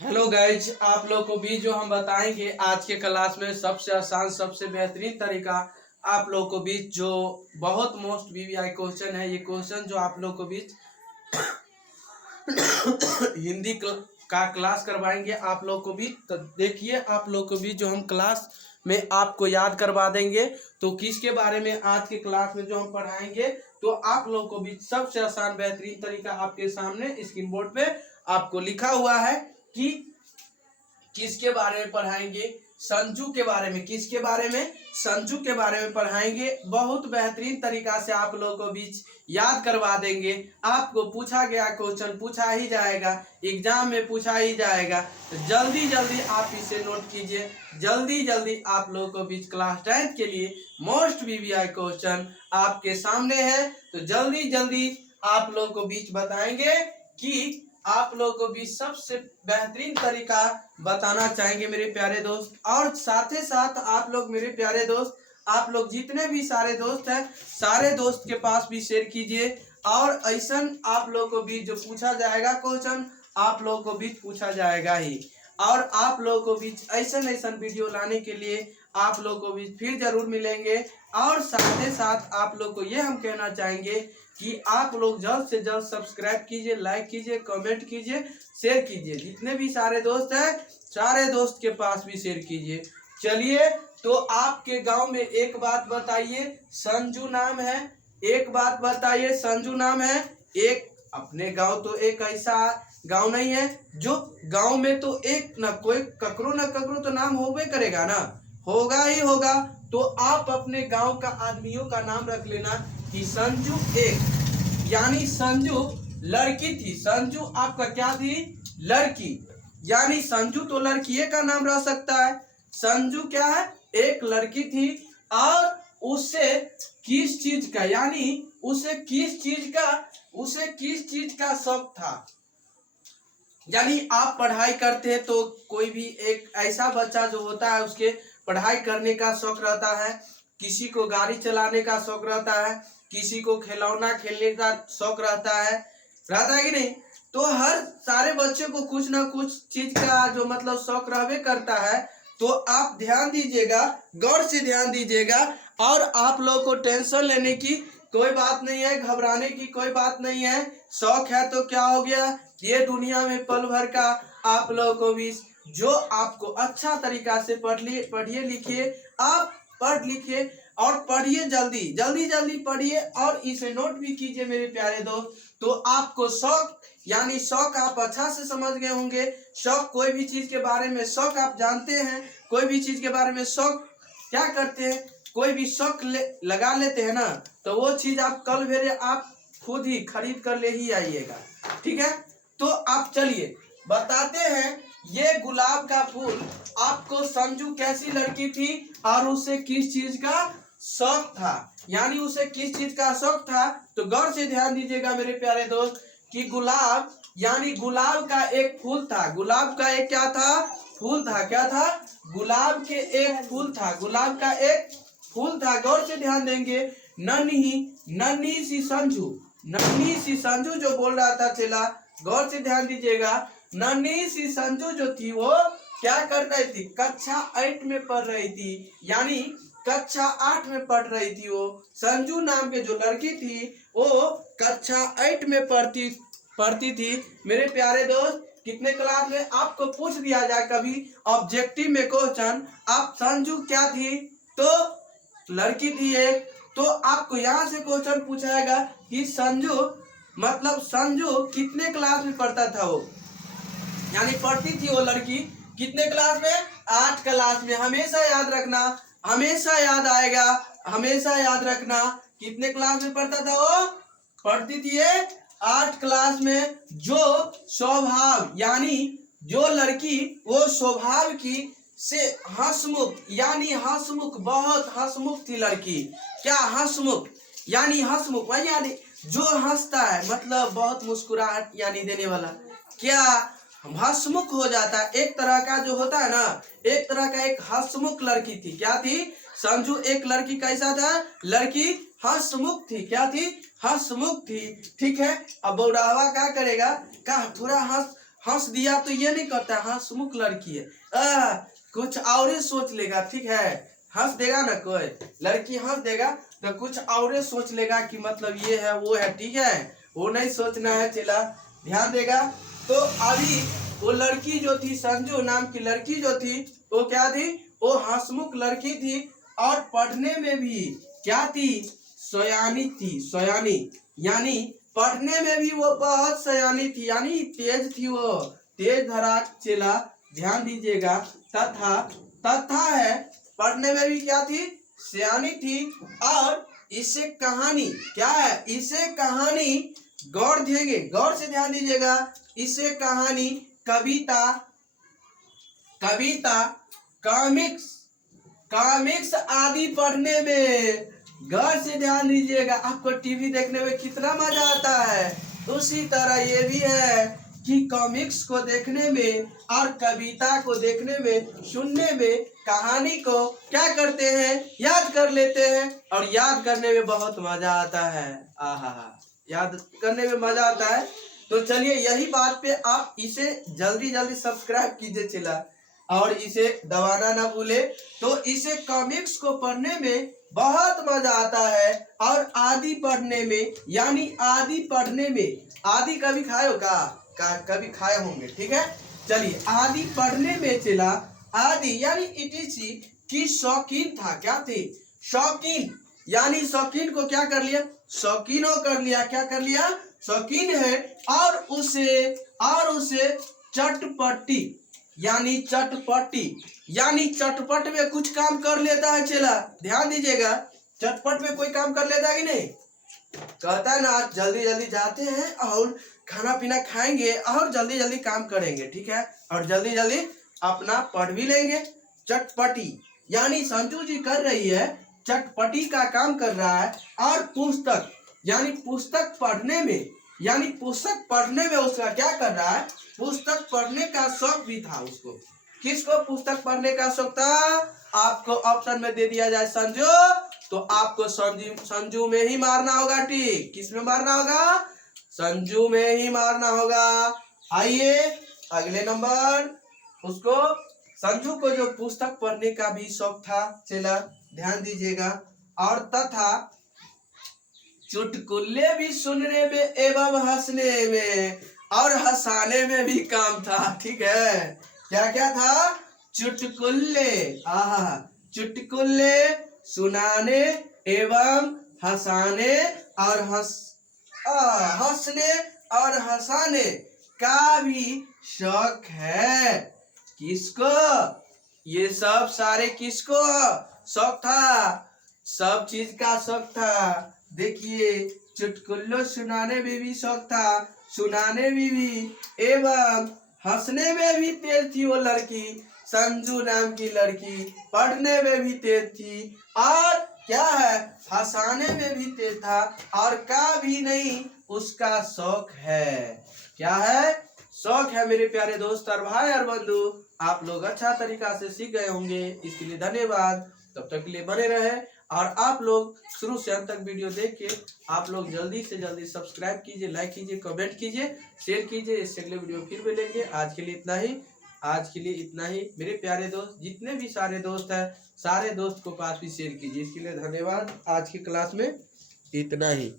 Hello guys, आप लोग को भी जो हम बताएंगे आज के क्लास में सबसे आसान सबसे बेहतरीन तरीका आप लोग को बीच जो बहुत मोस्ट वीवीआई क्वेश्चन है। ये क्वेश्चन जो आप लोग को बीच हिंदी का क्लास करवाएंगे आप लोग को भी। तो देखिए आप लोग को भी जो हम क्लास में आपको याद करवा देंगे तो किसके बारे में आज के क्लास में जो हम पढ़ाएंगे तो आप लोग को भी सबसे आसान बेहतरीन तरीका आपके सामने स्क्रीन बोर्ड पे आपको लिखा हुआ है कि किसके बारे में पढ़ाएंगे। संजू के बारे में। किसके बारे में? संजू के बारे में पढ़ाएंगे। बहुत बेहतरीन तरीका से आप लोगों को बीच याद करवा देंगे। आपको पूछा गया क्वेश्चन पूछा ही जाएगा, एग्जाम में पूछा ही जाएगा। तो जल्दी जल्दी आप इसे नोट कीजिए। जल्दी जल्दी आप लोगों को बीच क्लास 10 के लिए मोस्ट वीवीआई क्वेश्चन आपके सामने है। तो जल्दी जल्दी आप लोगों को बीच बताएंगे कि आप लोगों को भी सबसे बेहतरीन तरीका बताना चाहेंगे मेरे प्यारे दोस्त। और साथ ही साथ आप लोग मेरे प्यारे दोस्त, आप लोग जितने भी सारे दोस्त हैं सारे दोस्त के पास भी शेयर कीजिए। और ऐसा आप लोग को भी जो पूछा जाएगा क्वेश्चन आप लोग को भी पूछा जाएगा ही। और आप लोग को भी ऐसा वीडियो लाने के लिए आप लोग को भी फिर जरूर मिलेंगे। और साथ ही साथ आप लोग को ये हम कहना चाहेंगे कि आप लोग जल्द से जल्द सब्सक्राइब कीजिए, लाइक कीजिए, कमेंट कीजिए, शेयर कीजिए। जितने भी सारे दोस्त हैं सारे दोस्त के पास भी शेयर कीजिए। चलिए, तो आपके गांव में एक बात बताइए, संजू नाम है। एक बात बताइए, संजू नाम है। एक अपने गांव तो एक ऐसा गांव नहीं है जो गांव में तो एक न कोई ककरो न ककरो तो नाम होबे करेगा ना, होगा ही होगा। तो आप अपने गांव का आदमियों का नाम रख लेना कि संजू एक, यानी संजू लड़की थी। संजू आपका क्या थी? लड़की। यानी संजू तो लड़की का नाम रह सकता है। संजू क्या है? एक लड़की थी। और उसे किस चीज का, यानी उसे किस चीज का शौक था। यानी आप पढ़ाई करते हैं तो कोई भी एक ऐसा बच्चा जो होता है उसके पढ़ाई करने का शौक रहता है, किसी को गाड़ी चलाने का शौक रहता है, किसी को खिलौना खेलने का शौक रहता है कि नहीं। तो हर सारे बच्चे को कुछ ना कुछ चीज का जो मतलब शौक रहबे करता है। तो आप ध्यान दीजिएगा, गौर से ध्यान दीजिएगा। और आप लोग को टेंशन लेने की कोई बात नहीं है, घबराने की कोई बात नहीं है। शौक है तो क्या हो गया, ये दुनिया में पल भर का आप लोगों को भी जो आपको अच्छा तरीका से पढ़िए लिखिए। आप पढ़ लिखिए और पढ़िए, जल्दी जल्दी पढ़िए और इसे नोट भी कीजिए मेरे प्यारे दोस्त। तो आपको शौक, यानी शौक आप अच्छा से समझ गए होंगे। शौक कोई भी चीज के बारे में शौक आप जानते हैं, कोई भी चीज के बारे में शौक क्या करते हैं, कोई भी शौक लगा लेते हैं ना, तो वो चीज आप कल भेजे आप खुद ही खरीद कर ले ही आइएगा। ठीक है, तो आप चलिए बताते हैं। ये गुलाब का फूल आपको संजू कैसी लड़की थी और उसे किस चीज का शौक था, यानी उसे किस चीज का शौक था। तो गौर से ध्यान दीजिएगा मेरे प्यारे दोस्त कि गुलाब, यानी गुलाब का एक फूल था। गुलाब का एक क्या था? फूल था। क्या था? गुलाब के एक फूल था। गुलाब का एक फूल था। गौर से ध्यान देंगे। नन्ही सी संजू जो बोल रहा था चेला, गौर से ध्यान दीजिएगा। नन्ही सी संजू जो थी वो क्या कर रही थी? कक्षा 8 में पढ़ रही थी, यानी कक्षा 8 में पढ़ रही थी। वो संजू नाम के जो लड़की थी वो कक्षा 8 में पढ़ती थी। मेरे प्यारे दोस्त, कितने क्लास में आपको पूछ दिया जाए कभी ऑब्जेक्टिव में क्वेश्चन, आप संजू क्या थी? तो लड़की थी एक। तो आपको यहाँ से क्वेश्चन पूछाएगा कि संजू मतलब संजू कितने क्लास में पढ़ता था वो, यानी पढ़ती थी वो लड़की कितने क्लास में? 8 क्लास में। हमेशा याद रखना, हमेशा याद आएगा, हमेशा याद रखना। कितने क्लास में पढ़ता था वो? पढ़ती थी 8 क्लास में। जो स्वभाव, यानी जो लड़की वो स्वभाव की से हंसमुख, यानी हंसमुख, बहुत हंसमुख थी लड़की। क्या? हंसमुख, यानी हंसमुख वही, यानी जो हंसता है, मतलब बहुत मुस्कुराहट यानी देने वाला। क्या? हंसमुख हो जाता है, एक तरह का जो होता है ना, एक तरह का एक हंसमुख लड़की थी। क्या थी? संजू एक लड़की कैसा था? लड़की हंसमुख थी। क्या थी? हंसमुख थी। ठीक है, अब बौराहवा क्या करेगा? का थोड़ा हंस दिया तो ये नहीं कहता हंसमुख लड़की है, कुछ और ही सोच लेगा, ठीक है। हंस देगा ना कोई लड़की, हंस देगा तो कुछ और ही सोच लेगा कि मतलब ये है वो है, ठीक है। वो नहीं सोचना है, चला ध्यान देगा। तो अभी वो लड़की जो थी, संजू नाम की लड़की जो थी, वो क्या थी, वो हंसमुख लड़की थी और पढ़ने में भी क्या थी, सयानी थी। सयानी यानी पढ़ने में भी वो बहुत सयानी थी, यानी तेज थी, वो तेज धड़ाक चला ध्यान दीजिएगा। तथा तथा है, पढ़ने में भी क्या थी, सयानी थी। और इसे कहानी क्या है, इसे कहानी गौर देंगे, गौर से ध्यान दीजिएगा। इसे कहानी, कविता, कविता, कॉमिक्स, कॉमिक्स आदि पढ़ने में गौर से ध्यान दीजिएगा। आपको टीवी देखने में कितना मजा आता है, उसी तरह ये भी है कि कॉमिक्स को देखने में और कविता को देखने में, सुनने में, कहानी को क्या करते हैं, याद कर लेते हैं। और याद करने में बहुत मजा आता है, आहा, याद करने में मजा आता है। तो चलिए यही बात पे आप इसे जल्दी जल्दी सब्सक्राइब कीजिए चला, और इसे दबाना ना भूले। तो इसे कॉमिक्स को पढ़ने में बहुत मजा आता है, और आदि पढ़ने में, यानी आदि पढ़ने में, आदि कभी खाए हो कभी खाए होंगे, ठीक है। चलिए आदि पढ़ने में चला, आदि यानी इटिसी की शौकीन था, क्या थी, शौकीन, यानी शौकीन को क्या कर लिया, शौकीनों कर लिया, क्या कर लिया, शौकीन है। और उसे चटपटी, यानी चटपटी, यानी चटपट में कुछ काम कर लेता है चला, ध्यान दीजिएगा। चटपट में कोई काम कर लेता है कि नहीं, कहता है ना आज जल्दी जल्दी जाते हैं और खाना पीना खाएंगे और जल्दी जल्दी काम करेंगे, ठीक है, और जल्दी जल्दी अपना पढ़ भी लेंगे। चटपटी यानी संजू जी कर रही है, चटपटी का काम कर रहा है। और पुस्तक यानी पुस्तक पढ़ने में, यानी पुस्तक पढ़ने में उसका क्या कर रहा है, पुस्तक पढ़ने का शौक भी था उसको। किसको पुस्तक पढ़ने का शौक था, आपको ऑप्शन में दे दिया जाए संजू, तो आपको संजू में ही मारना होगा, ठीक, किस में मारना होगा, संजू में ही मारना होगा। आइए अगले नंबर, उसको संजू को जो पुस्तक पढ़ने का भी शौक था, चला ध्यान दीजिएगा। और तथा चुटकुले भी सुनने में एवं हंसने में और हंसाने में भी काम था, ठीक है। क्या क्या था, चुटकुले, चुटकुले सुनाने एवं हंसाने और हंसने और हंसाने का भी शौक है। किसको, ये सब सारे किसको शौक था, सब चीज का शौक था। देखिए चुटकुल्लो सुनाने में भी शौक था, सुनाने में भी एवं हंसने में भी तेज थी वो लड़की, संजू नाम की लड़की पढ़ने में भी तेज थी, और क्या है, हंसाने में भी तेज था, और का भी नहीं उसका शौक है। क्या है, शौक है। मेरे प्यारे दोस्त और भाई और बंधु, आप लोग अच्छा तरीका से सीख गए होंगे, इसके लिए धन्यवाद। तब तक के लिए बने रहे, और आप लोग शुरू से अंत तक वीडियो देख के आप लोग जल्दी से जल्दी सब्सक्राइब कीजिए, लाइक कीजिए, कमेंट कीजिए, शेयर कीजिए। इससे अगले वीडियो फिर मिलेंगे। आज के लिए इतना ही, आज के लिए इतना ही। मेरे प्यारे दोस्त, जितने भी सारे दोस्त हैं, सारे दोस्त को पास भी शेयर कीजिए। इसके लिए धन्यवाद। आज की क्लास में इतना ही।